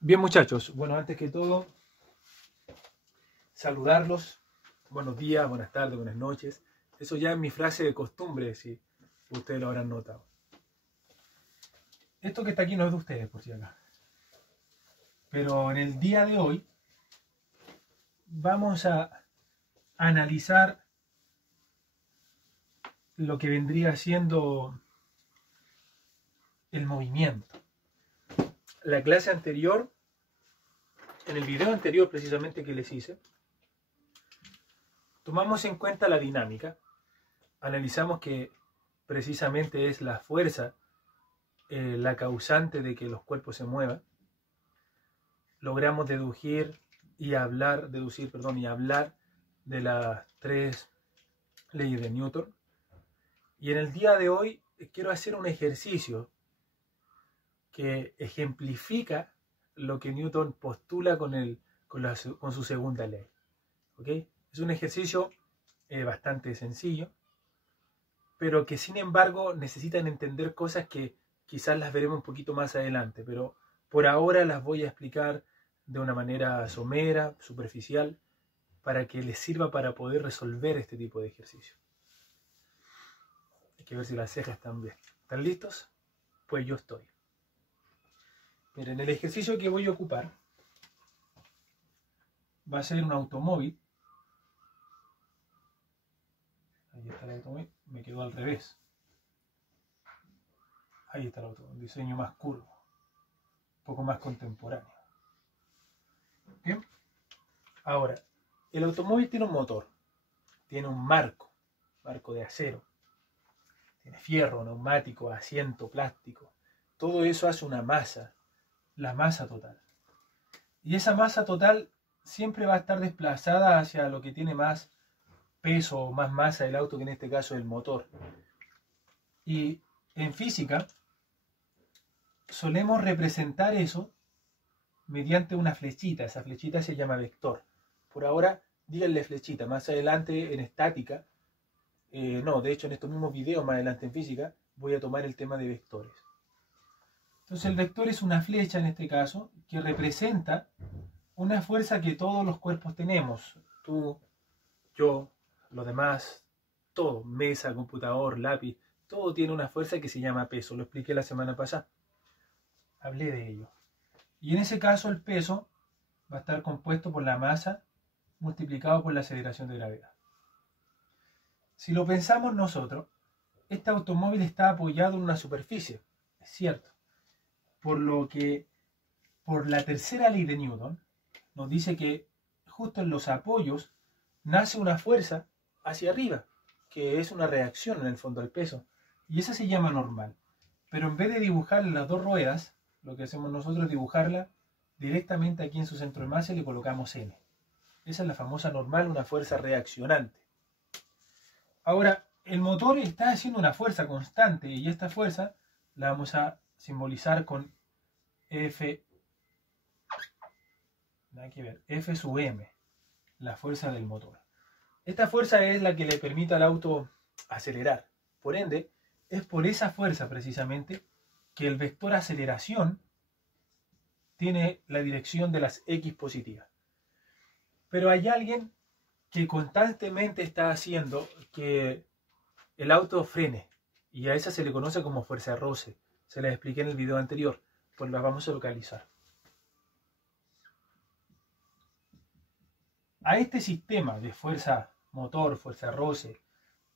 Bien, muchachos, bueno, antes que todo, saludarlos. Buenos días, buenas tardes, buenas noches. Eso ya es mi frase de costumbre, si ustedes lo habrán notado. Esto que está aquí no es de ustedes, por si acaso. Pero en el día de hoy vamos a analizar lo que vendría siendo el movimiento. La clase anterior, en el video anterior precisamente que les hice, tomamos en cuenta la dinámica, analizamos que precisamente es la fuerza la causante de que los cuerpos se muevan. Logramos deducir y hablar de las tres leyes de Newton. Y en el día de hoy quiero hacer un ejercicio que ejemplifica lo que Newton postula con su segunda ley. ¿Okay? Es un ejercicio bastante sencillo, pero que sin embargo necesitan entender cosas que quizás las veremos un poquito más adelante, pero por ahora las voy a explicar de una manera somera, superficial, para que les sirva para poder resolver este tipo de ejercicio. Hay que ver si las cejas están bien. ¿Están listos? Pues yo estoy. Miren, el ejercicio que voy a ocupar va a ser un automóvil. Ahí está el automóvil. Me quedó al revés. Ahí está el automóvil. Un diseño más curvo. Un poco más contemporáneo. Bien. Ahora, el automóvil tiene un motor. Tiene un marco de acero. Tiene fierro, neumático, asiento, plástico. Todo eso hace una masa. La masa total. Y esa masa total siempre va a estar desplazada hacia lo que tiene más peso o más masa del auto, que en este caso es el motor. Y en física solemos representar eso mediante una flechita. Esa flechita se llama vector. Por ahora, díganle flechita. Más adelante en estática, de hecho en estos mismos videos más adelante en física, voy a tomar el tema de vectores. Entonces el vector es una flecha en este caso que representa una fuerza que todos los cuerpos tenemos. Tú, yo, los demás, todo, mesa, computador, lápiz, todo tiene una fuerza que se llama peso. Lo expliqué la semana pasada. Hablé de ello. Y en ese caso el peso va a estar compuesto por la masa multiplicado por la aceleración de gravedad. Si lo pensamos nosotros, este automóvil está apoyado en una superficie. Es cierto. Por lo que, por la tercera ley de Newton, nos dice que justo en los apoyos nace una fuerza hacia arriba, que es una reacción en el fondo al peso, y esa se llama normal. Pero en vez de dibujar las dos ruedas, lo que hacemos nosotros es dibujarla directamente aquí en su centro de masa y le colocamos N. Esa es la famosa normal, una fuerza reaccionante. Ahora, el motor está haciendo una fuerza constante y esta fuerza la vamos a simbolizar con F, nada que ver, F sub M, la fuerza del motor. Esta fuerza es la que le permite al auto acelerar. Por ende, es por esa fuerza precisamente que el vector aceleración tiene la dirección de las X positivas. Pero hay alguien que constantemente está haciendo que el auto frene, y a esa se le conoce como fuerza de roce. Se las expliqué en el video anterior, pues las vamos a localizar. A este sistema de fuerza motor, fuerza de roce,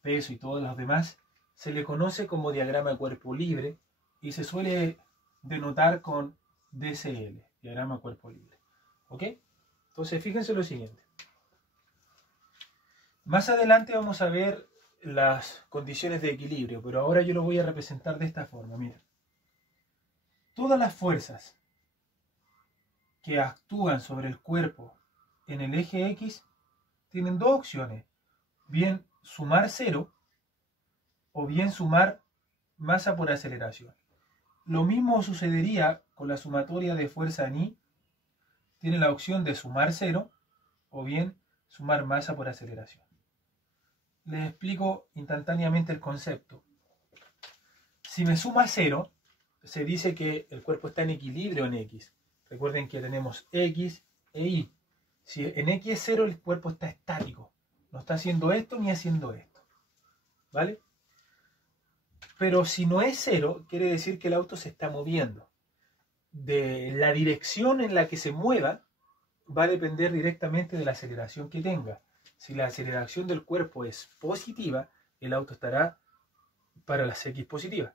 peso y todos los demás, se le conoce como diagrama de cuerpo libre y se suele denotar con DCL, diagrama de cuerpo libre. ¿Ok? Entonces, fíjense lo siguiente. Más adelante vamos a ver las condiciones de equilibrio, pero ahora yo lo voy a representar de esta forma. Mira, todas las fuerzas que actúan sobre el cuerpo en el eje X tienen dos opciones: bien sumar 0 o bien sumar masa por aceleración. Lo mismo sucedería con la sumatoria de fuerza en Y. Tiene la opción de sumar 0 o bien sumar masa por aceleración. Les explico instantáneamente el concepto. Si me suma 0, se dice que el cuerpo está en equilibrio en X. Recuerden que tenemos X e Y. Si en X es 0, el cuerpo está estático. No está haciendo esto ni haciendo esto. ¿Vale? Pero si no es 0, quiere decir que el auto se está moviendo. De la dirección en la que se mueva va a depender directamente de la aceleración que tenga. Si la aceleración del cuerpo es positiva, el auto estará para las X positivas,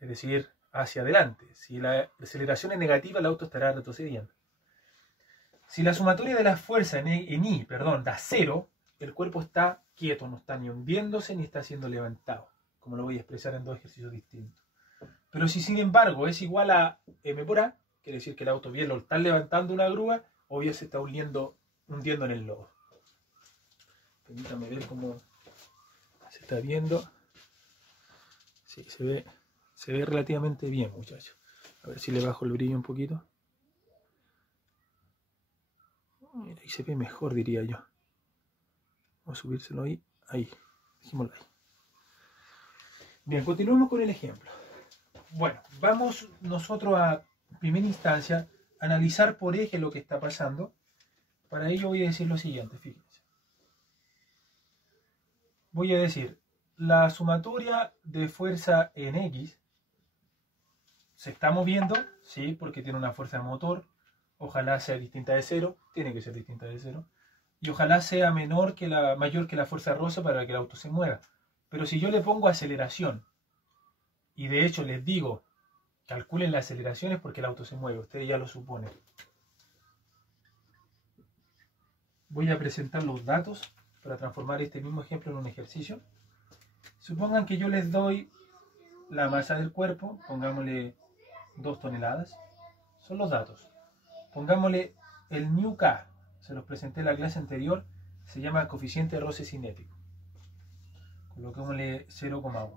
es decir, hacia adelante. Si la aceleración es negativa, el auto estará retrocediendo. Si la sumatoria de las fuerzas en Y da 0, el cuerpo está quieto, no está ni hundiéndose ni está siendo levantado, como lo voy a expresar en dos ejercicios distintos. Pero si sin embargo es igual a m por a, quiere decir que el auto bien lo está levantando una grúa o bien se está hundiendo en el lodo. Permítanme ver cómo se está viendo. Sí, se ve relativamente bien, muchachos. A ver si le bajo el brillo un poquito. Ahí se ve mejor, diría yo. Vamos a subírselo ahí. Ahí. Dejémoslo ahí. Bien, continuemos con el ejemplo. Bueno, vamos nosotros a, en primera instancia, analizar por eje lo que está pasando. Para ello voy a decir lo siguiente, fíjense. Voy a decir, la sumatoria de fuerza en X se está moviendo, sí, porque tiene una fuerza de motor. Ojalá sea distinta de 0, tiene que ser distinta de 0. Y ojalá sea mayor que la fuerza rosa para que el auto se mueva. Pero si yo le pongo aceleración, y de hecho les digo, calculen las aceleraciones porque el auto se mueve, ustedes ya lo suponen. Voy a presentar los datos para transformar este mismo ejemplo en un ejercicio. Supongan que yo les doy la masa del cuerpo, pongámosle 2 toneladas. Son los datos. Pongámosle el μk, se los presenté en la clase anterior, se llama coeficiente de roce cinético. Coloquémosle 0,1.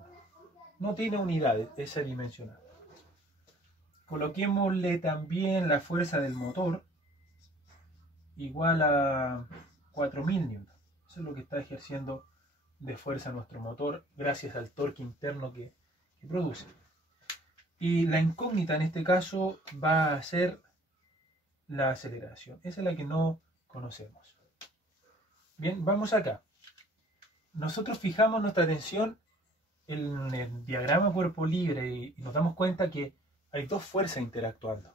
No tiene unidades, es adimensional. Coloquémosle también la fuerza del motor, igual a 4000 N. Eso es lo que está ejerciendo de fuerza nuestro motor, gracias al torque interno que produce. Y la incógnita en este caso va a ser la aceleración. Esa es la que no conocemos. Bien, vamos acá. Nosotros fijamos nuestra atención en el diagrama cuerpo libre y nos damos cuenta que hay dos fuerzas interactuando.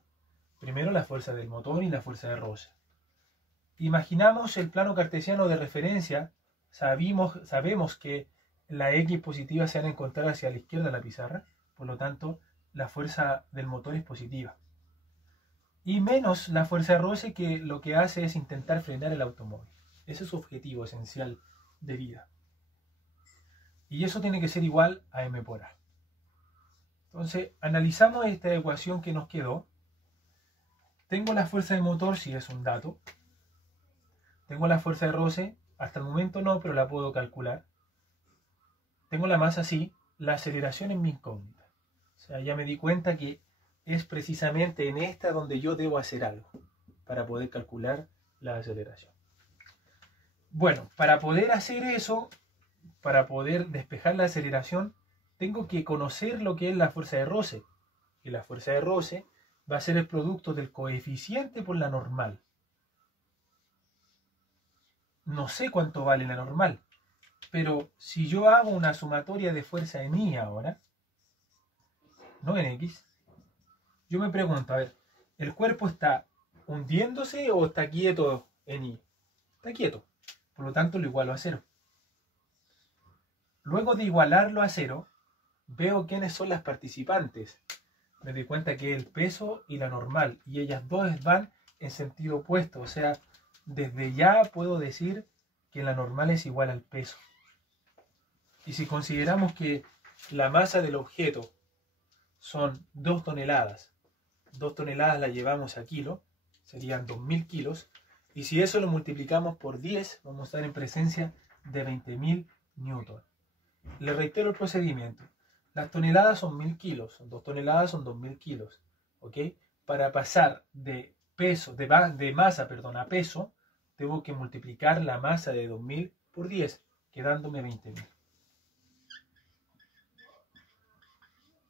Primero la fuerza del motor y la fuerza de roce. Imaginamos el plano cartesiano de referencia. Sabemos que la X positiva se van a encontrar hacia la izquierda de la pizarra. Por lo tanto, la fuerza del motor es positiva. Y menos la fuerza de roce, que lo que hace es intentar frenar el automóvil. Ese es su objetivo esencial de vida. Y eso tiene que ser igual a m por a. Entonces, analizamos esta ecuación que nos quedó. Tengo la fuerza de motor, si es un dato. Tengo la fuerza de roce, hasta el momento no, pero la puedo calcular. Tengo la masa, sí. La aceleración es mi incógnita. O sea, ya me di cuenta que es precisamente en esta donde yo debo hacer algo para poder calcular la aceleración. Bueno, para poder hacer eso, para poder despejar la aceleración, tengo que conocer lo que es la fuerza de roce. Y la fuerza de roce va a ser el producto del coeficiente por la normal. No sé cuánto vale la normal, pero si yo hago una sumatoria de fuerza en Y ahora, no en X, yo me pregunto, a ver, ¿el cuerpo está hundiéndose o está quieto en Y? Está quieto, por lo tanto lo igualo a 0. Luego de igualarlo a 0, veo quiénes son las participantes. Me doy cuenta que el peso y la normal, y ellas dos van en sentido opuesto, o sea, desde ya puedo decir que la normal es igual al peso. Y si consideramos que la masa del objeto son 2 toneladas, 2 toneladas la llevamos a kilo, serían 2000 kilos, y si eso lo multiplicamos por 10, vamos a estar en presencia de 20.000 newton. Le reitero el procedimiento. Las toneladas son 1000 kilos, 2 toneladas son 2000 kilos, ¿ok? Para pasar de masa a peso, tengo que multiplicar la masa de 2000 por 10, quedándome 20.000.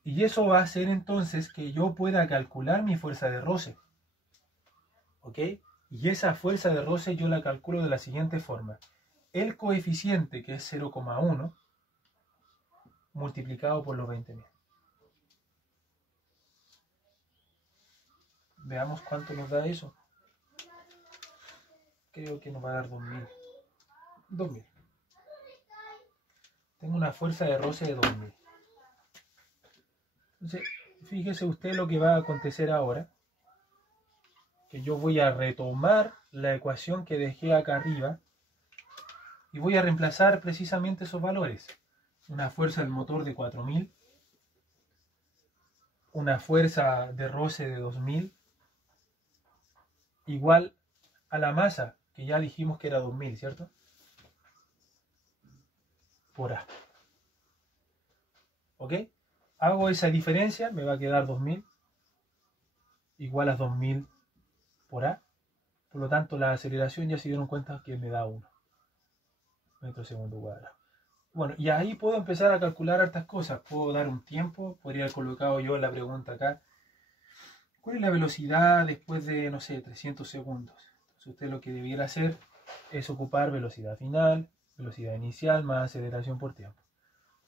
Y eso va a hacer entonces que yo pueda calcular mi fuerza de roce. ¿Ok? Y esa fuerza de roce yo la calculo de la siguiente forma. El coeficiente, que es 0,1, multiplicado por los 20.000. Veamos cuánto nos da eso. Creo que nos va a dar 2.000. 2.000. Tengo una fuerza de roce de 2.000. Entonces, fíjese usted lo que va a acontecer ahora. Que yo voy a retomar la ecuación que dejé acá arriba. Y voy a reemplazar precisamente esos valores. Una fuerza del motor de 4.000. Una fuerza de roce de 2.000. Igual a la masa, que ya dijimos que era 2.000, ¿cierto? Por A. ¿Ok? Hago esa diferencia, me va a quedar 2.000 igual a 2.000 por A. Por lo tanto, la aceleración ya se dieron cuenta que me da 1 metro segundo cuadrado. Bueno, y ahí puedo empezar a calcular hartas cosas. Puedo dar un tiempo, podría haber colocado yo la pregunta acá. ¿Cuál es la velocidad después de, no sé, 300 segundos? Entonces usted lo que debiera hacer es ocupar velocidad final, velocidad inicial más aceleración por tiempo.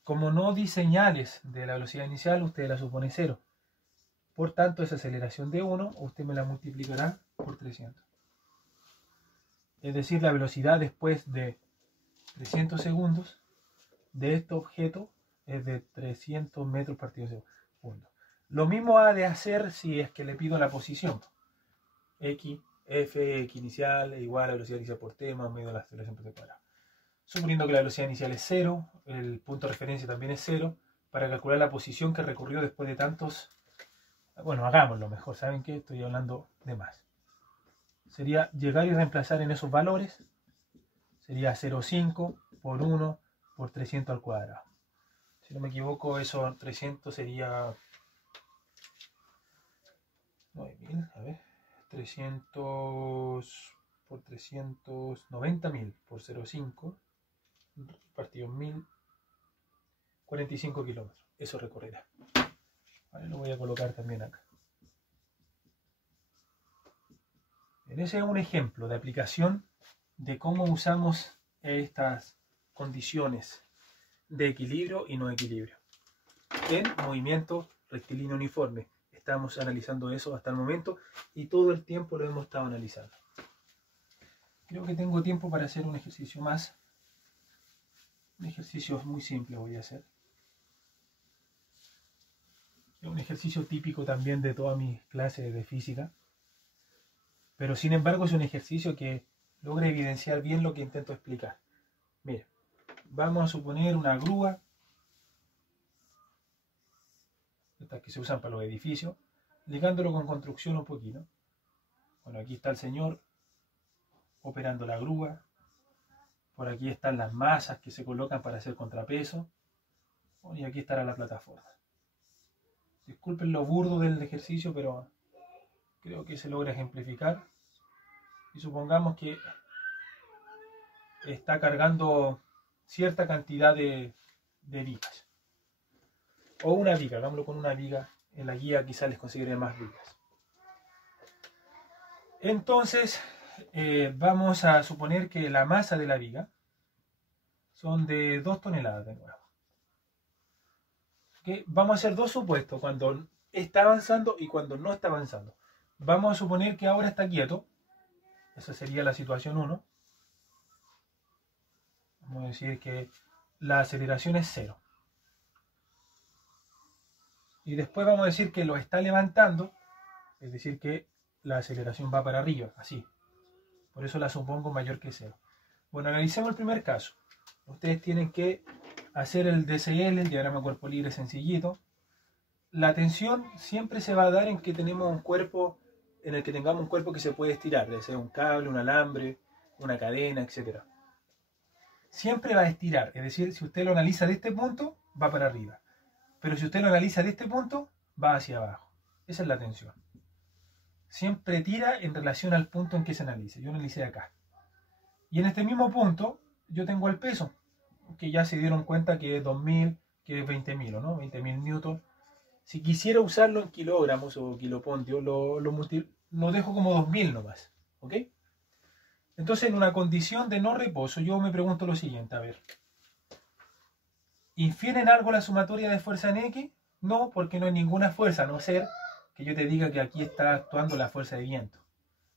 Como no di señales de la velocidad inicial, usted la supone 0. Por tanto, esa aceleración de 1, usted me la multiplicará por 300. Es decir, la velocidad después de 300 segundos de este objeto es de 300 metros partido segundo. Lo mismo ha de hacer si es que le pido la posición. X, F, X inicial es igual a velocidad inicial por t más medio de la aceleración por t cuadrado. Suponiendo que la velocidad inicial es 0, el punto de referencia también es 0, para calcular la posición que recorrió después de tantos... Bueno, hagámoslo mejor, ¿saben qué? Estoy hablando de más. Sería llegar y reemplazar en esos valores. Sería 0,5 por 1 por 300 al cuadrado. Si no me equivoco, eso 300 sería... 9.000, a ver. 300 por 300, 90.000 por 0,5 partido 1.000, 45 kilómetros. Eso recorrerá. Vale, lo voy a colocar también acá. Ese es un ejemplo de aplicación de cómo usamos estas condiciones de equilibrio y no equilibrio en movimiento rectilíneo uniforme. Estamos analizando eso hasta el momento y todo el tiempo lo hemos estado analizando. Creo que tengo tiempo para hacer un ejercicio más. Un ejercicio muy simple voy a hacer. Es un ejercicio típico también de todas mis clases de física. Pero sin embargo es un ejercicio que logra evidenciar bien lo que intento explicar. Mire, vamos a suponer una grúa. Estas que se usan para los edificios. Ligándolo con construcción un poquito. Bueno, aquí está el señor operando la grúa. Por aquí están las masas que se colocan para hacer contrapeso. Y aquí estará la plataforma. Disculpen lo burdo del ejercicio, pero creo que se logra ejemplificar. Y supongamos que está cargando cierta cantidad de vigas. O una viga, hagámoslo con una viga. En la guía quizás les consideré más vigas. Entonces, vamos a suponer que la masa de la viga son de 2 toneladas de nuevo. ¿Okay? Vamos a hacer dos supuestos, cuando está avanzando y cuando no está avanzando. Vamos a suponer que ahora está quieto. Esa sería la situación 1. Vamos a decir que la aceleración es 0. Y después vamos a decir que lo está levantando, es decir que la aceleración va para arriba, así. Por eso la supongo mayor que 0. Bueno, analicemos el primer caso. Ustedes tienen que hacer el DCL, el diagrama cuerpo libre sencillito. La tensión siempre se va a dar en que tenemos un cuerpo, en el que tengamos un cuerpo que se puede estirar, ya sea un cable, un alambre, una cadena, etc. Siempre va a estirar, es decir, si usted lo analiza de este punto, va para arriba. Pero si usted lo analiza de este punto, va hacia abajo. Esa es la tensión. Siempre tira en relación al punto en que se analice. Yo analicé acá. Y en este mismo punto, yo tengo el peso, que ya se dieron cuenta que es 2.000, que es 20.000, ¿no? 20.000 newton. Si quisiera usarlo en kilogramos o kilopontios, lo lo dejo como 2000 nomás, ¿ok? Entonces, en una condición de no reposo, yo me pregunto lo siguiente, a ver. ¿Infiere en algo la sumatoria de fuerza en X? No, porque no hay ninguna fuerza, a no ser que yo te diga que aquí está actuando la fuerza de viento.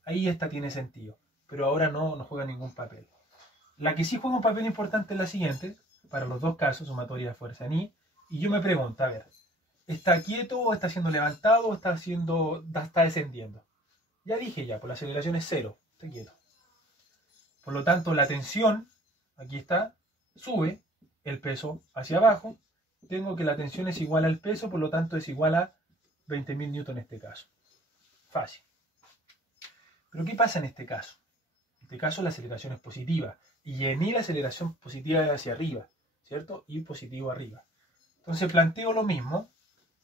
Ahí esta tiene sentido, pero ahora no juega ningún papel. La que sí juega un papel importante es la siguiente, para los dos casos, sumatoria de fuerza en Y, y yo me pregunto, a ver, ¿está quieto o está siendo levantado o está descendiendo? Ya dije ya, pues la aceleración es 0, está quieto. Por lo tanto, la tensión, aquí está, sube, el peso hacia abajo, tengo que la tensión es igual al peso, por lo tanto es igual a 20.000 newton en este caso. Fácil. Pero ¿qué pasa en este caso? En este caso la aceleración es positiva, y en Y la aceleración positiva es hacia arriba, ¿cierto? Y positivo arriba. Entonces planteo lo mismo,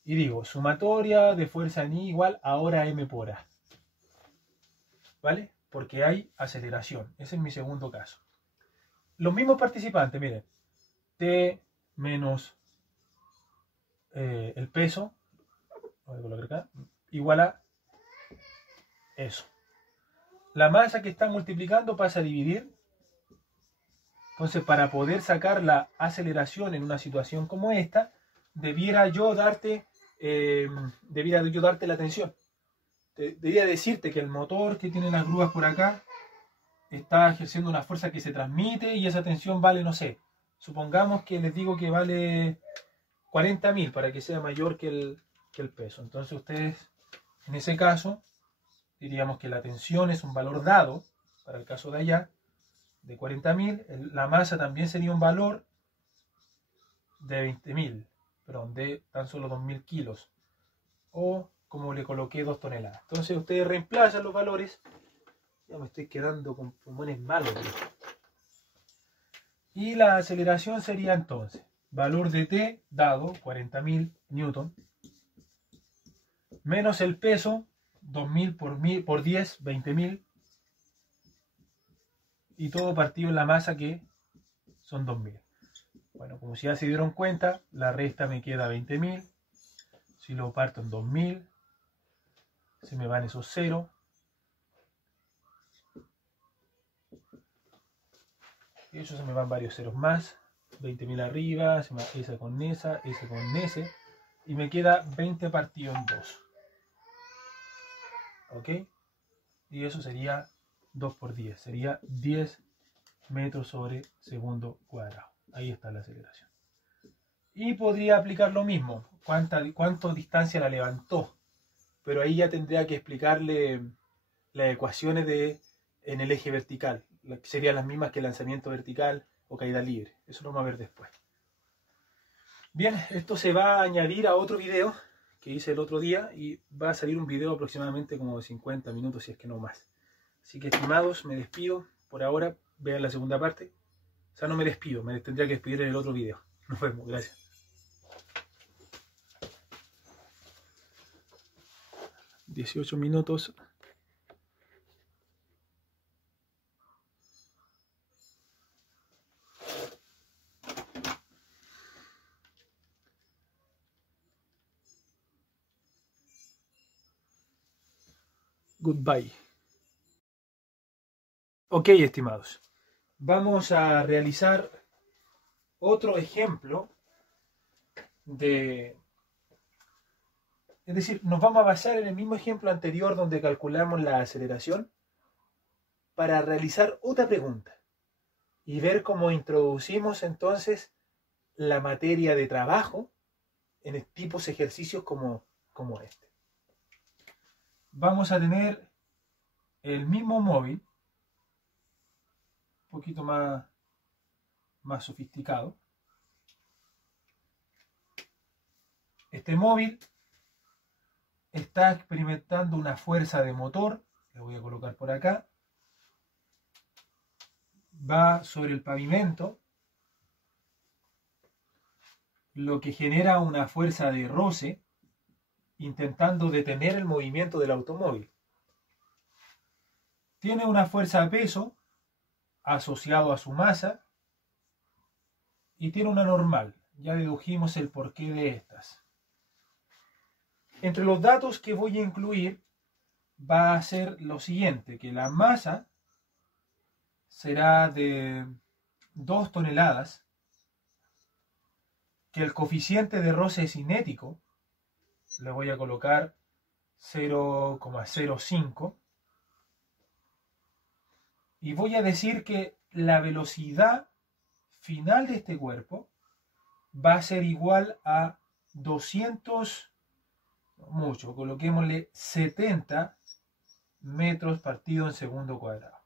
y digo, sumatoria de fuerza en Y igual ahora a M por A. ¿Vale? Porque hay aceleración. Ese es mi segundo caso. Los mismos participantes, miren. T menos el peso, voy a colocar acá, igual a eso. La masa que está multiplicando pasa a dividir. Entonces, para poder sacar la aceleración en una situación como esta, debiera yo darte la tensión. Debería decirte que el motor que tiene las grúas por acá está ejerciendo una fuerza que se transmite y esa tensión vale, no sé, supongamos que les digo que vale 40.000 para que sea mayor que el peso. Entonces ustedes, en ese caso, diríamos que la tensión es un valor dado, para el caso de allá, de 40.000. La masa también sería un valor de 20.000, perdón, de tan solo 2.000 kilos. O como le coloqué 2 toneladas. Entonces ustedes reemplazan los valores. Ya me estoy quedando con pulmones malos. Y la aceleración sería entonces, valor de T dado, 40.000 newton, menos el peso, 2.000 por 10, 20.000, y todo partido en la masa que son 2.000. Bueno, como si ya se dieron cuenta, la resta me queda 20.000. Si lo parto en 2.000, se me van esos ceros. Y eso se me van varios ceros más. 20.000 arriba, esa con esa con ese. Y me queda 20 partido en 2. ¿Ok? Y eso sería 2 por 10. Sería 10 metros sobre segundo cuadrado. Ahí está la aceleración. Y podría aplicar lo mismo. ¿Cuánto distancia la levantó? Pero ahí ya tendría que explicarle las ecuaciones en el eje vertical. Serían las mismas que lanzamiento vertical o caída libre. Eso lo vamos a ver después. Bien, esto se va a añadir a otro video que hice el otro día y va a salir un video aproximadamente como de 50 minutos, si es que no más. Así que, estimados, me despido por ahora. Vean la segunda parte. O sea, no me despido, me tendría que despedir en el otro video. Nos vemos, gracias. $18 minutos. Goodbye. Ok, estimados. Vamos a realizar otro ejemplo de... Es decir, nos vamos a basar en el mismo ejemplo anterior donde calculamos la aceleración para realizar otra pregunta y ver cómo introducimos entonces la materia de trabajo en tipos de ejercicios como este. Vamos a tener el mismo móvil, un poquito más sofisticado. Este móvil está experimentando una fuerza de motor, le voy a colocar por acá, va sobre el pavimento, lo que genera una fuerza de roce, intentando detener el movimiento del automóvil. Tiene una fuerza de peso asociado a su masa y tiene una normal. Ya dedujimos el porqué de estas. Entre los datos que voy a incluir va a ser lo siguiente, que la masa será de 2 toneladas, que el coeficiente de roce cinético, le voy a colocar 0,05, y voy a decir que la velocidad final de este cuerpo va a ser igual a 200, mucho, coloquémosle 70 metros partido en segundo cuadrado.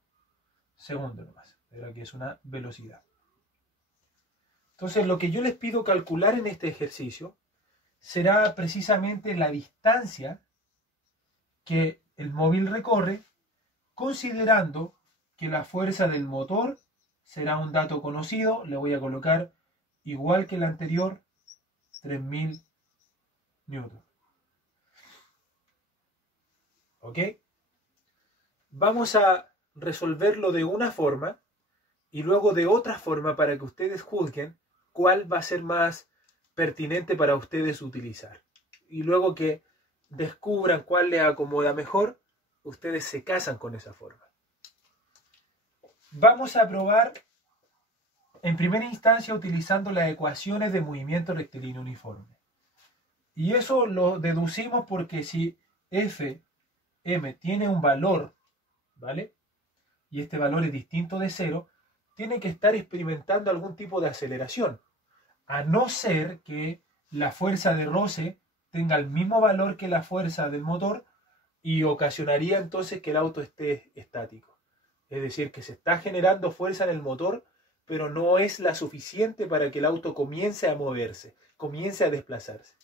Segundo nomás, pero aquí es una velocidad. Entonces lo que yo les pido calcular en este ejercicio será precisamente la distancia que el móvil recorre, considerando que la fuerza del motor será un dato conocido. Le voy a colocar igual que el anterior, 3000 newton. ¿Ok? Vamos a resolverlo de una forma y luego de otra forma para que ustedes juzguen cuál va a ser más pertinente para ustedes utilizar. Y luego que descubran cuál les acomoda mejor, ustedes se casan con esa forma. Vamos a probar en primera instancia utilizando las ecuaciones de movimiento rectilíneo uniforme. Y eso lo deducimos porque si Fm tiene un valor, ¿vale? Y este valor es distinto de 0, tiene que estar experimentando algún tipo de aceleración, a no ser que la fuerza de roce tenga el mismo valor que la fuerza del motor y ocasionaría entonces que el auto esté estático. Es decir, que se está generando fuerza en el motor, pero no es la suficiente para que el auto comience a moverse, comience a desplazarse.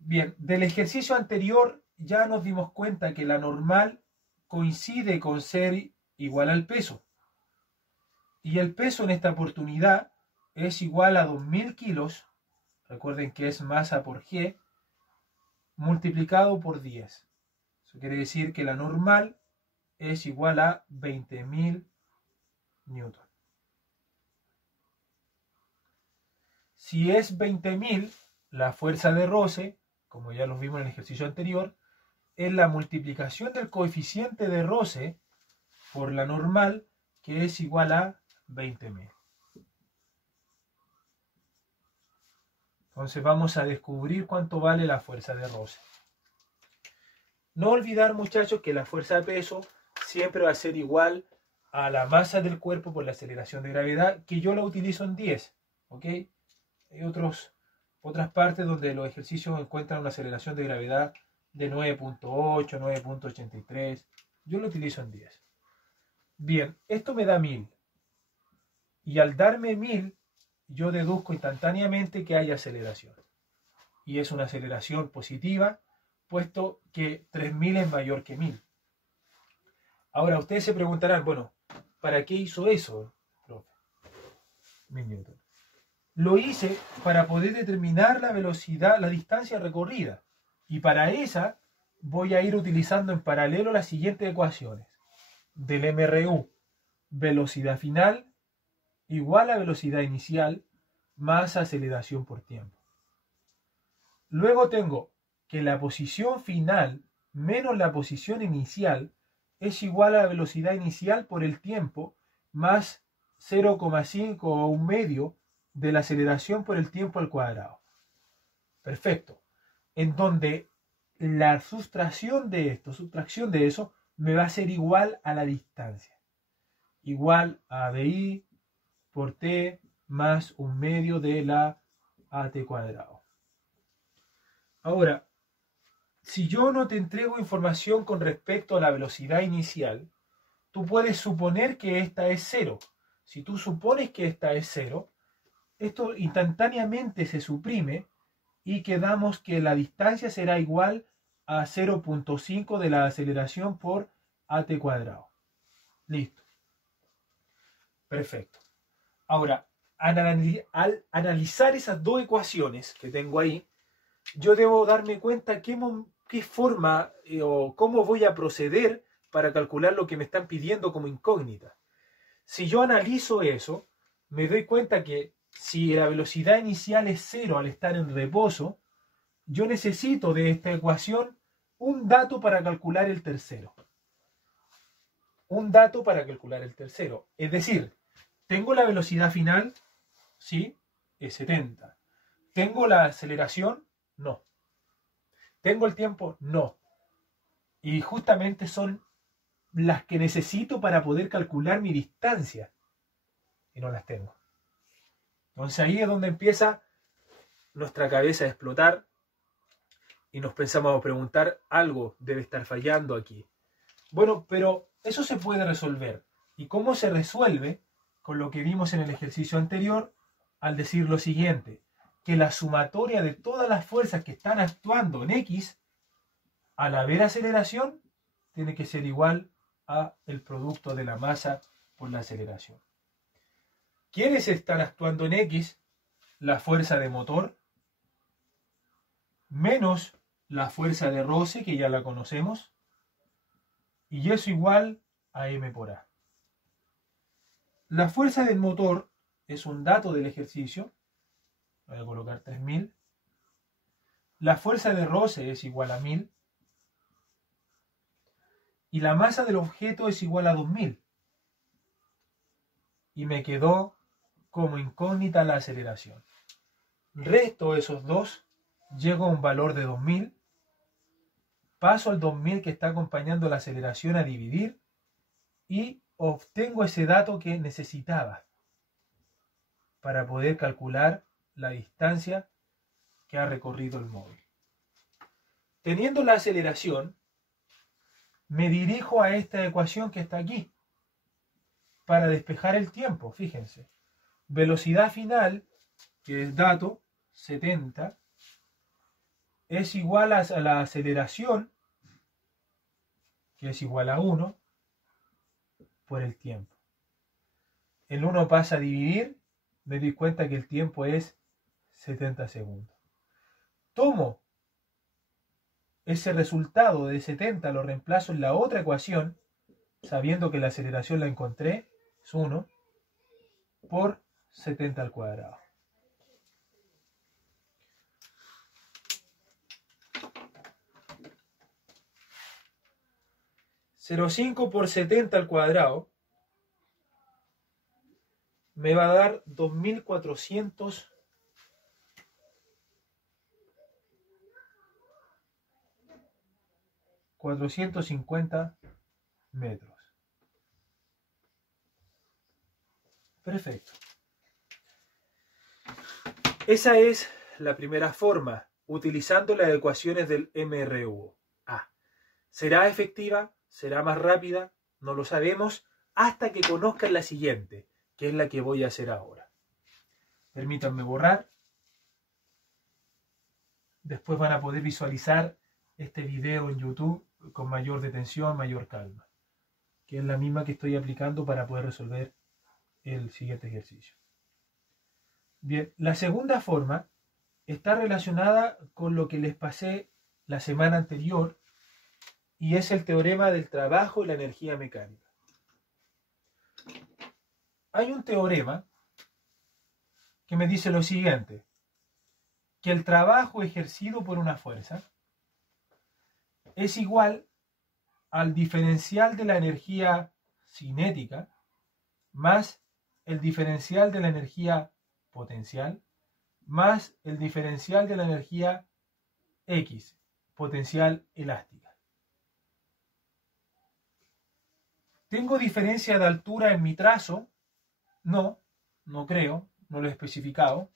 Bien, del ejercicio anterior ya nos dimos cuenta que la normal coincide con ser igual al peso. Y el peso en esta oportunidad es igual a 2000 kilos, recuerden que es masa por G, multiplicado por 10. Eso quiere decir que la normal es igual a 20.000 newton. Si es 20.000, la fuerza de roce, como ya lo vimos en el ejercicio anterior, es la multiplicación del coeficiente de roce por la normal, que es igual a 20.000. Entonces vamos a descubrir cuánto vale la fuerza de roce. No olvidar, muchachos, que la fuerza de peso siempre va a ser igual a la masa del cuerpo por la aceleración de gravedad, que yo la utilizo en 10. ¿Ok? Hay otras partes donde los ejercicios encuentran una aceleración de gravedad de 9.8, 9.83. Yo lo utilizo en 10. Bien, esto me da 1000. Y al darme 1000, yo deduzco instantáneamente que hay aceleración. Y es una aceleración positiva, puesto que 3000 es mayor que 1000. Ahora, ustedes se preguntarán, bueno, ¿para qué hizo eso, profe? 1000 newton. Lo hice para poder determinar la velocidad, la distancia recorrida. Y para esa voy a ir utilizando en paralelo las siguientes ecuaciones. Del MRU, velocidad final igual a velocidad inicial más aceleración por tiempo. Luego tengo que la posición final menos la posición inicial es igual a la velocidad inicial por el tiempo más 0,5 o un medio de la aceleración por el tiempo al cuadrado. Perfecto. En donde la sustracción de eso me va a ser igual a la distancia. Igual a dI por t más un medio de la at cuadrado. Ahora, si yo no te entrego información con respecto a la velocidad inicial, tú puedes suponer que esta es 0. Si tú supones que esta es 0, esto instantáneamente se suprime y quedamos que la distancia será igual a 0.5 de la aceleración por at cuadrado. Listo. Perfecto. Ahora, al analizar esas dos ecuaciones que tengo ahí, yo debo darme cuenta qué forma o cómo voy a proceder para calcular lo que me están pidiendo como incógnita. Si yo analizo eso, me doy cuenta que si la velocidad inicial es 0 al estar en reposo, yo necesito de esta ecuación un dato para calcular el tercero. Un dato para calcular el tercero. Es decir, tengo la velocidad final, ¿sí? Es 70. ¿Tengo la aceleración? No. ¿Tengo el tiempo? No. Y justamente son las que necesito para poder calcular mi distancia. Y no las tengo. Entonces ahí es donde empieza nuestra cabeza a explotar y nos pensamos a preguntar, algo debe estar fallando aquí. Bueno, pero eso se puede resolver. ¿Y cómo se resuelve? Con lo que vimos en el ejercicio anterior, al decir lo siguiente, que la sumatoria de todas las fuerzas que están actuando en X, al haber aceleración, tiene que ser igual a el producto de la masa por la aceleración. ¿Quiénes están actuando en X? La fuerza de motor menos la fuerza de roce, que ya la conocemos, y eso igual a M por A. La fuerza del motor es un dato del ejercicio. Voy a colocar 3000. La fuerza de roce es igual a 1000. Y la masa del objeto es igual a 2000. Y me quedó como incógnita la aceleración. Resto esos dos, llego a un valor de 2000. Paso al 2000 que está acompañando la aceleración a dividir. Y obtengo ese dato que necesitaba para poder calcular la distancia que ha recorrido el móvil. Teniendo la aceleración, me dirijo a esta ecuación que está aquí para despejar el tiempo. Fíjense, velocidad final, que es dato 70, es igual a la aceleración, que es igual a 1, por el tiempo. El 1 pasa a dividir, me doy cuenta que el tiempo es 70 segundos. Tomo ese resultado de 70, lo reemplazo en la otra ecuación, sabiendo que la aceleración la encontré, es 1, por 70 al cuadrado. (0,5 por 70 al cuadrado) me va a dar 450 metros. Perfecto. Esa es la primera forma, utilizando las ecuaciones del MRU. ¿Será efectiva? ¿Será más rápida? No lo sabemos hasta que conozcan la siguiente, que es la que voy a hacer ahora. Permítanme borrar. Después van a poder visualizar este video en YouTube con mayor detención, mayor calma, que es la misma que estoy aplicando para poder resolver el siguiente ejercicio. Bien, la segunda forma está relacionada con lo que les pasé la semana anterior y es el teorema del trabajo y la energía mecánica. Hay un teorema que me dice lo siguiente, que el trabajo ejercido por una fuerza es igual al diferencial de la energía cinética más el diferencial de la energía potencial más el diferencial de la energía X, potencial elástica. ¿Tengo diferencia de altura en mi trazo? No, no creo, no lo he especificado.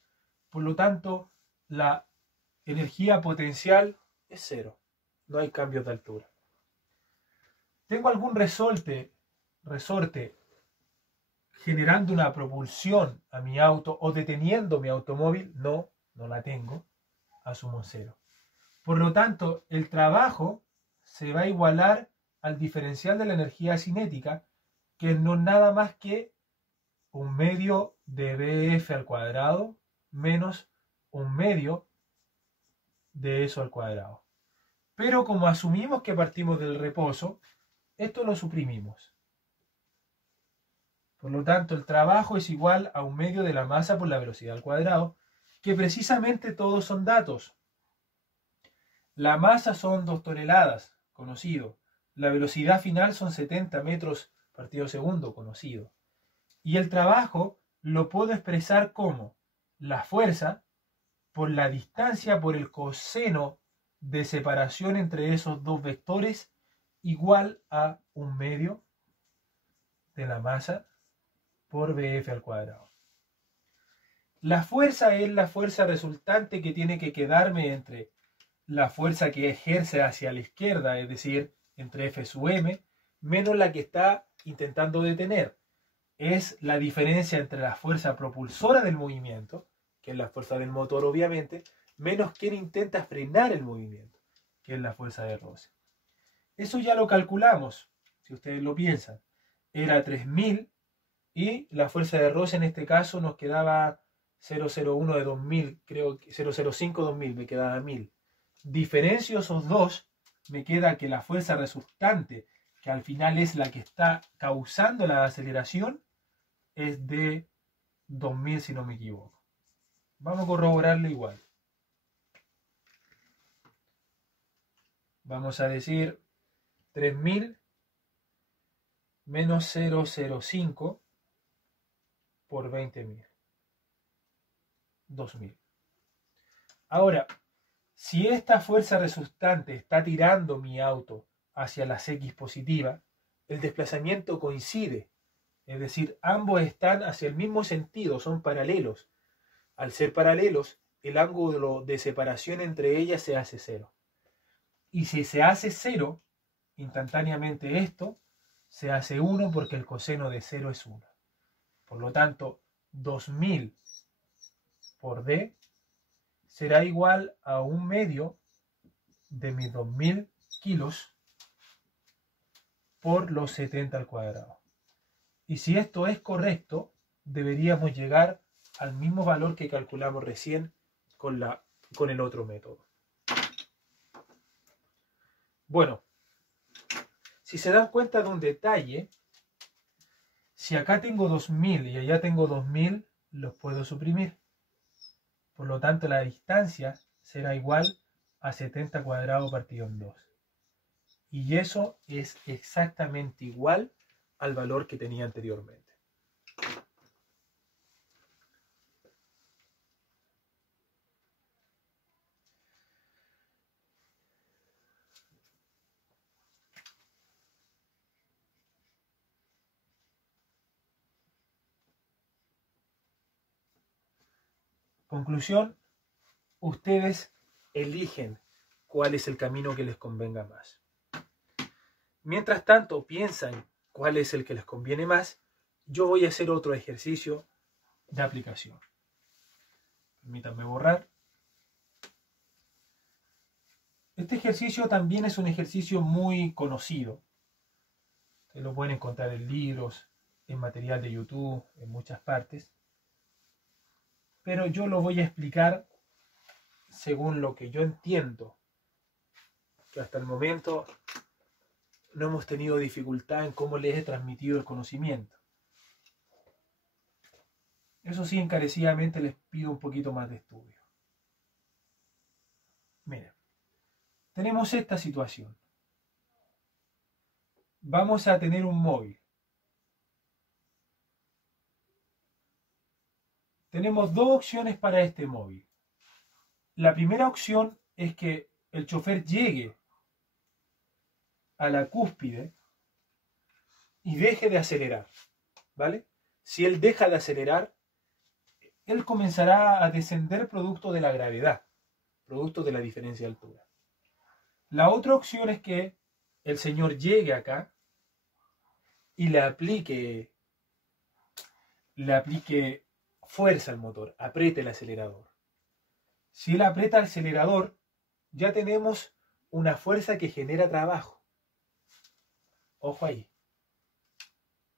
Por lo tanto, la energía potencial es 0. No hay cambios de altura. ¿Tengo algún resorte generando una propulsión a mi auto o deteniendo mi automóvil? No, no la tengo. Asumo 0. Por lo tanto, el trabajo se va a igualar al diferencial de la energía cinética, que no es nada más que un medio de BF al cuadrado menos un medio de eso al cuadrado. Pero como asumimos que partimos del reposo, esto lo suprimimos. Por lo tanto, el trabajo es igual a un medio de la masa por la velocidad al cuadrado, que precisamente todos son datos. La masa son 2 toneladas, conocido. La velocidad final son 70 metros partido segundo, conocido. Y el trabajo lo puedo expresar como la fuerza por la distancia por el coseno de separación entre esos dos vectores igual a 1/2 de la masa por BF al cuadrado. La fuerza es la fuerza resultante que tiene que quedarme entre la fuerza que ejerce hacia la izquierda, es decir, entre F sub m, menos la que está intentando detener. Es la diferencia entre la fuerza propulsora del movimiento, que es la fuerza del motor obviamente, menos quien intenta frenar el movimiento, que es la fuerza de roce. Eso ya lo calculamos, si ustedes lo piensan. Era 3000 y la fuerza de roce en este caso nos quedaba 001 de 2000, creo que 005 2000, me quedaba 1000. Diferencio esos dos, me queda que la fuerza resultante, que al final es la que está causando la aceleración, es de 2000 si no me equivoco. Vamos a corroborarlo igual. Vamos a decir 3000 menos 005 por 20.000. 2000. Ahora, si esta fuerza resultante está tirando mi auto hacia las X positiva, el desplazamiento coincide. Es decir, ambos están hacia el mismo sentido, son paralelos. Al ser paralelos, el ángulo de separación entre ellas se hace 0. Y si se hace 0, instantáneamente esto se hace 1 porque el coseno de 0 es 1. Por lo tanto, 2000 por D será igual a 1/2 de mis 2000 kilos por los 70 al cuadrado. Y si esto es correcto, deberíamos llegar al mismo valor que calculamos recién con el otro método. Bueno, si se dan cuenta de un detalle, si acá tengo 2000 y allá tengo 2000, los puedo suprimir. Por lo tanto, la distancia será igual a 70 cuadrado partido en 2. Y eso es exactamente igual al valor que tenía anteriormente. Conclusión, ustedes eligen cuál es el camino que les convenga más. Mientras tanto, piensan cuál es el que les conviene más, yo voy a hacer otro ejercicio de aplicación. Permítanme borrar. Este ejercicio también es un ejercicio muy conocido. Ustedes lo pueden encontrar en libros, en material de YouTube, en muchas partes. Pero yo lo voy a explicar según lo que yo entiendo, que hasta el momento no hemos tenido dificultad en cómo les he transmitido el conocimiento. Eso sí, encarecidamente les pido un poquito más de estudio. Miren, tenemos esta situación. Vamos a tener un móvil. Tenemos dos opciones para este móvil. La primera opción es que el chofer llegue a la cúspide y deje de acelerar, ¿vale? Si él deja de acelerar, él comenzará a descender producto de la gravedad, producto de la diferencia de altura. La otra opción es que el señor llegue acá y le aplique fuerza al motor, apriete el acelerador. Si él aprieta el acelerador, ya tenemos una fuerza que genera trabajo. Ojo ahí.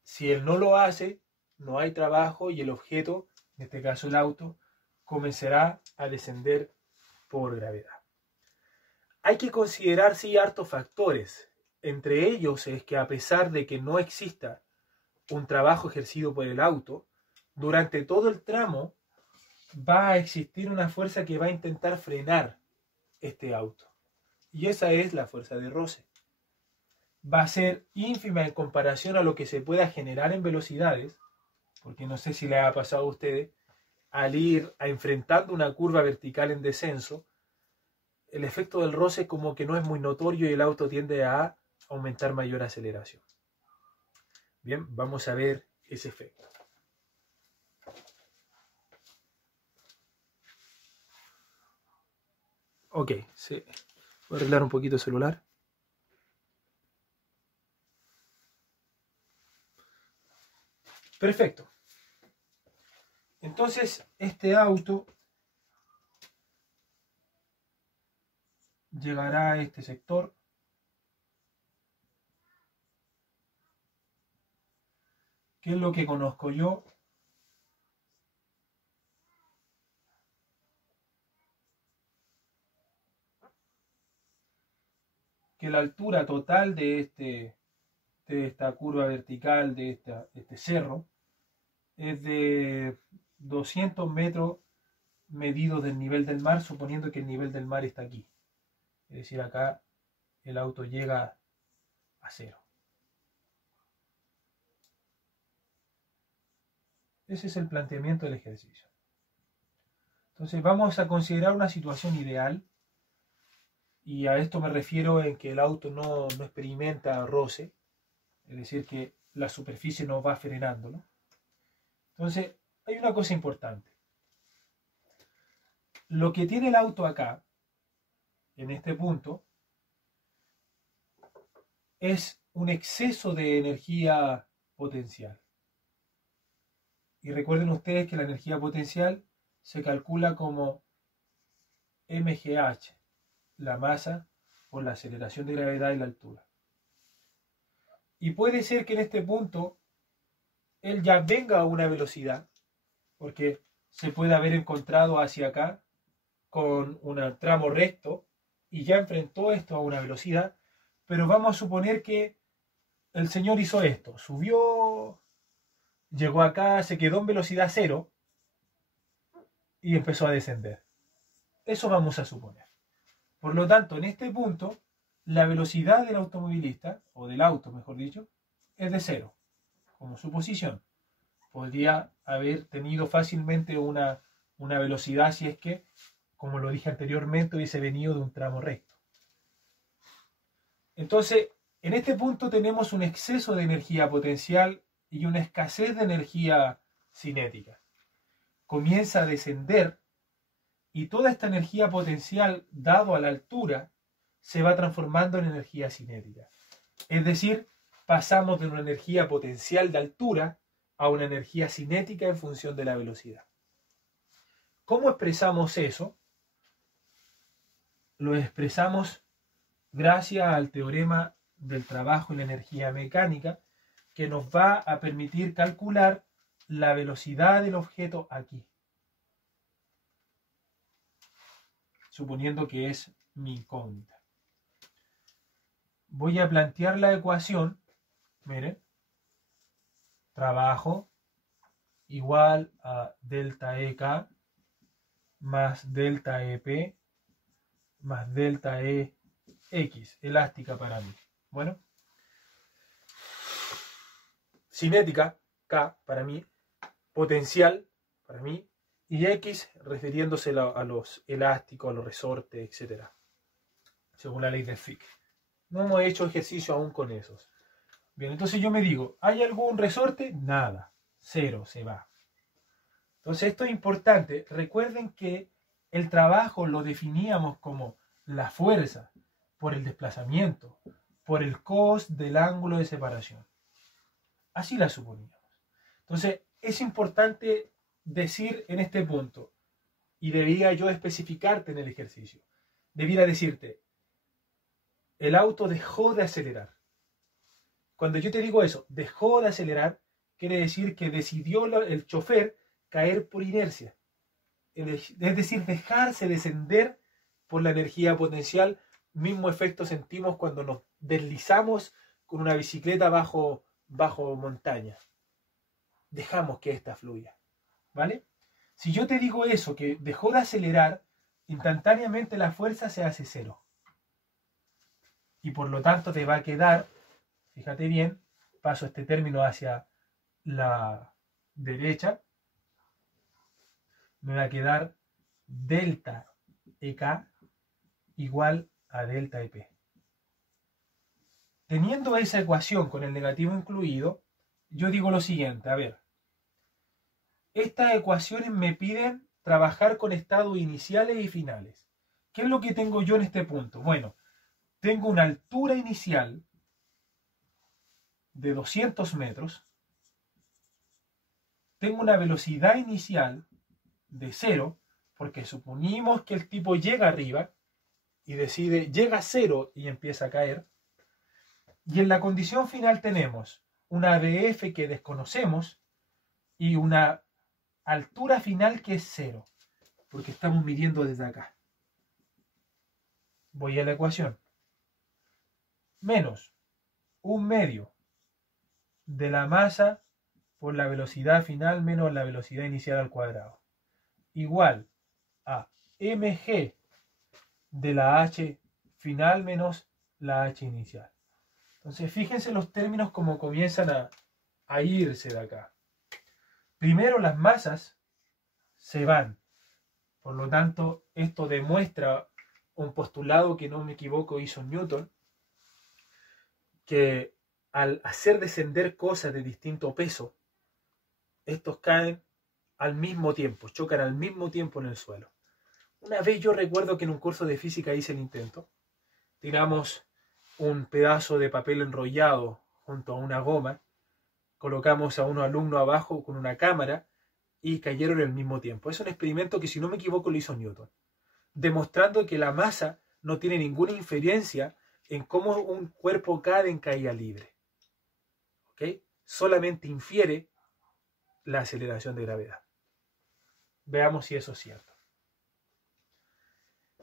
Si él no lo hace, no hay trabajo y el objeto, en este caso el auto, comenzará a descender por gravedad. Hay que considerar, sí, hartos factores. Entre ellos es que a pesar de que no exista un trabajo ejercido por el auto, durante todo el tramo va a existir una fuerza que va a intentar frenar este auto. Y esa es la fuerza de roce. Va a ser ínfima en comparación a lo que se pueda generar en velocidades, porque no sé si les ha pasado a ustedes, al ir a enfrentando una curva vertical en descenso, el efecto del roce como que no es muy notorio y el auto tiende a aumentar mayor aceleración. Bien, vamos a ver ese efecto. Ok, sí. Voy a arreglar un poquito el celular. Perfecto. Entonces, este auto llegará a este sector. ¿Qué es lo que conozco yo? Que la altura total de esta curva vertical, de este cerro, es de 200 metros medidos del nivel del mar, suponiendo que el nivel del mar está aquí. Es decir, acá el auto llega a cero. Ese es el planteamiento del ejercicio. Entonces vamos a considerar una situación ideal, y a esto me refiero en que el auto no experimenta roce, es decir, que la superficie no va frenándolo. Entonces, hay una cosa importante. Lo que tiene el auto acá, en este punto, es un exceso de energía potencial. Y recuerden ustedes que la energía potencial se calcula como mgh, la masa por la aceleración de gravedad y la altura. Y puede ser que en este punto él ya venga a una velocidad, porque se puede haber encontrado hacia acá con un tramo recto y ya enfrentó esto a una velocidad, pero vamos a suponer que el señor hizo esto, subió, llegó acá, se quedó en velocidad cero y empezó a descender. Eso vamos a suponer. Por lo tanto, en este punto, la velocidad del automovilista, o del auto mejor dicho, es de cero, como suposición. Podría haber tenido fácilmente una velocidad si es que, como lo dije anteriormente, hubiese venido de un tramo recto. Entonces, en este punto tenemos un exceso de energía potencial y una escasez de energía cinética. Comienza a descender y toda esta energía potencial, dado a la altura, se va transformando en energía cinética. Es decir, pasamos de una energía potencial de altura a una energía cinética en función de la velocidad. ¿Cómo expresamos eso? Lo expresamos gracias al teorema del trabajo y la energía mecánica, que nos va a permitir calcular la velocidad del objeto aquí, suponiendo que es mi incógnita. Voy a plantear la ecuación, miren, trabajo igual a delta EK más delta EP más delta EX, elástica para mí. Bueno, cinética, K para mí, potencial para mí, y X refiriéndose a los elásticos, a los resortes, etc. Según la ley de Fick. No hemos hecho ejercicio aún con esos. Bien, entonces yo me digo, ¿hay algún resorte? Nada, cero, se va. Entonces esto es importante. Recuerden que el trabajo lo definíamos como la fuerza por el desplazamiento, por el cos del ángulo de separación. Así la suponíamos. Entonces es importante decir en este punto, y debería yo especificarte en el ejercicio, debiera decirte, el auto dejó de acelerar. Cuando yo te digo eso, dejó de acelerar, quiere decir que decidió el chofer caer por inercia. Es decir, dejarse descender por la energía potencial. Mismo efecto sentimos cuando nos deslizamos con una bicicleta bajo montaña. Dejamos que ésta fluya. ¿Vale? Si yo te digo eso, que dejó de acelerar, instantáneamente la fuerza se hace cero. Y por lo tanto te va a quedar, fíjate bien, paso este término hacia la derecha, me va a quedar delta EK igual a delta EP. Teniendo esa ecuación con el negativo incluido, yo digo lo siguiente, a ver, estas ecuaciones me piden trabajar con estados iniciales y finales. ¿Qué es lo que tengo yo en este punto? Bueno, tengo una altura inicial de 200 metros, tengo una velocidad inicial de 0, porque suponimos que el tipo llega arriba y decide, llega a 0 y empieza a caer. Y en la condición final tenemos una BF que desconocemos y una altura final que es 0, porque estamos midiendo desde acá. Voy a la ecuación. Menos 1/2 de la masa por la velocidad final menos la velocidad inicial al cuadrado, igual a mg de la h final menos la h inicial. Entonces fíjense los términos como comienzan a irse de acá. Primero las masas se van, por lo tanto esto demuestra un postulado que no me equivoco hizo Newton, que al hacer descender cosas de distinto peso, estos caen al mismo tiempo, chocan al mismo tiempo en el suelo. Una vez yo recuerdo que en un curso de física hice el intento, tiramos un pedazo de papel enrollado junto a una goma, colocamos a unos alumnos abajo con una cámara y cayeron al mismo tiempo. Es un experimento que, si no me equivoco, lo hizo Newton, demostrando que la masa no tiene ninguna inferencia en cómo un cuerpo cae en caída libre. ¿Okay? Solamente infiere la aceleración de gravedad. Veamos si eso es cierto.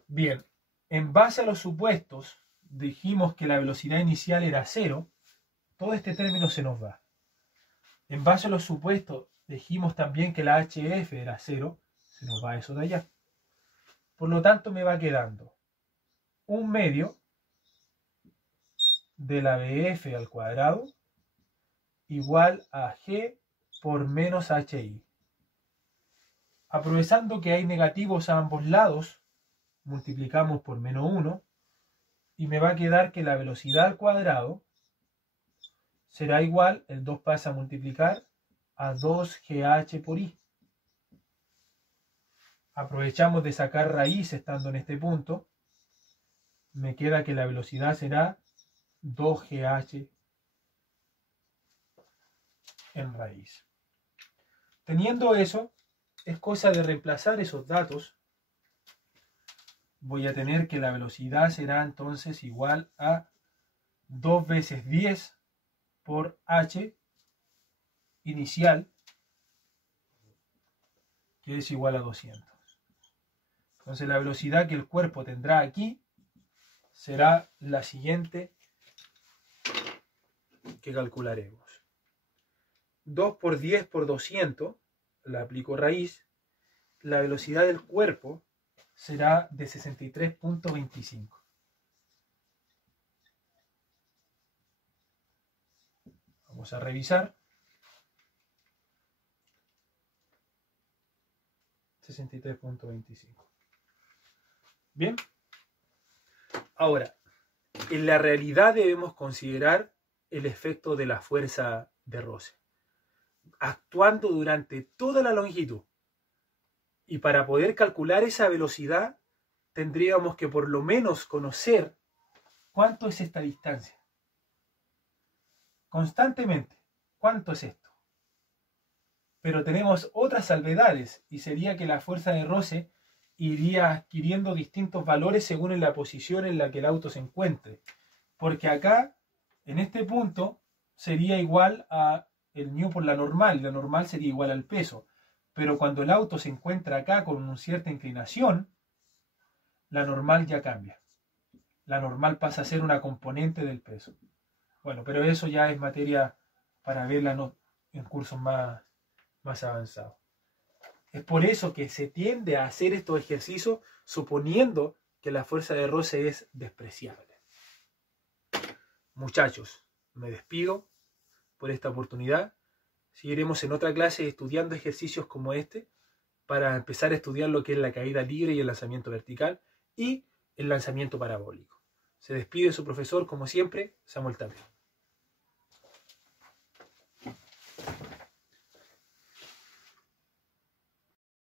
Bien, en base a los supuestos, dijimos que la velocidad inicial era 0, todo este término se nos va. En base a los supuestos, dijimos también que la HF era 0, se nos va eso de allá. Por lo tanto, me va quedando 1/2 de la BF al cuadrado igual a G por menos HI. Aprovechando que hay negativos a ambos lados, multiplicamos por menos 1 y me va a quedar que la velocidad al cuadrado será igual, el 2 pasa a multiplicar, a 2GH por I. Aprovechamos de sacar raíz estando en este punto. Me queda que la velocidad será 2GH en raíz. Teniendo eso, es cosa de reemplazar esos datos. Voy a tener que la velocidad será entonces igual a 2 veces 10 por H inicial, que es igual a 200. Entonces la velocidad que el cuerpo tendrá aquí será la siguiente que calcularemos. 2 por 10 por 200, la aplico raíz, la velocidad del cuerpo será de 63.25. Vamos a revisar. 63.25. Bien. Ahora, en la realidad debemos considerar el efecto de la fuerza de roce, actuando durante toda la longitud. Y para poder calcular esa velocidad, tendríamos que por lo menos conocer cuánto es esta distancia. Constantemente, ¿cuánto es esto? Pero tenemos otras salvedades, y sería que la fuerza de roce iría adquiriendo distintos valores según la posición en la que el auto se encuentre. Porque acá, en este punto, sería igual a el μ por la normal sería igual al peso. Pero cuando el auto se encuentra acá con una cierta inclinación, la normal ya cambia. La normal pasa a ser una componente del peso. Bueno, pero eso ya es materia para verla en cursos más avanzados. Es por eso que se tiende a hacer estos ejercicios suponiendo que la fuerza de roce es despreciable. Muchachos, me despido por esta oportunidad. Seguiremos en otra clase estudiando ejercicios como este para empezar a estudiar lo que es la caída libre y el lanzamiento vertical y el lanzamiento parabólico. Se despide su profesor, como siempre, Samuel Tapia.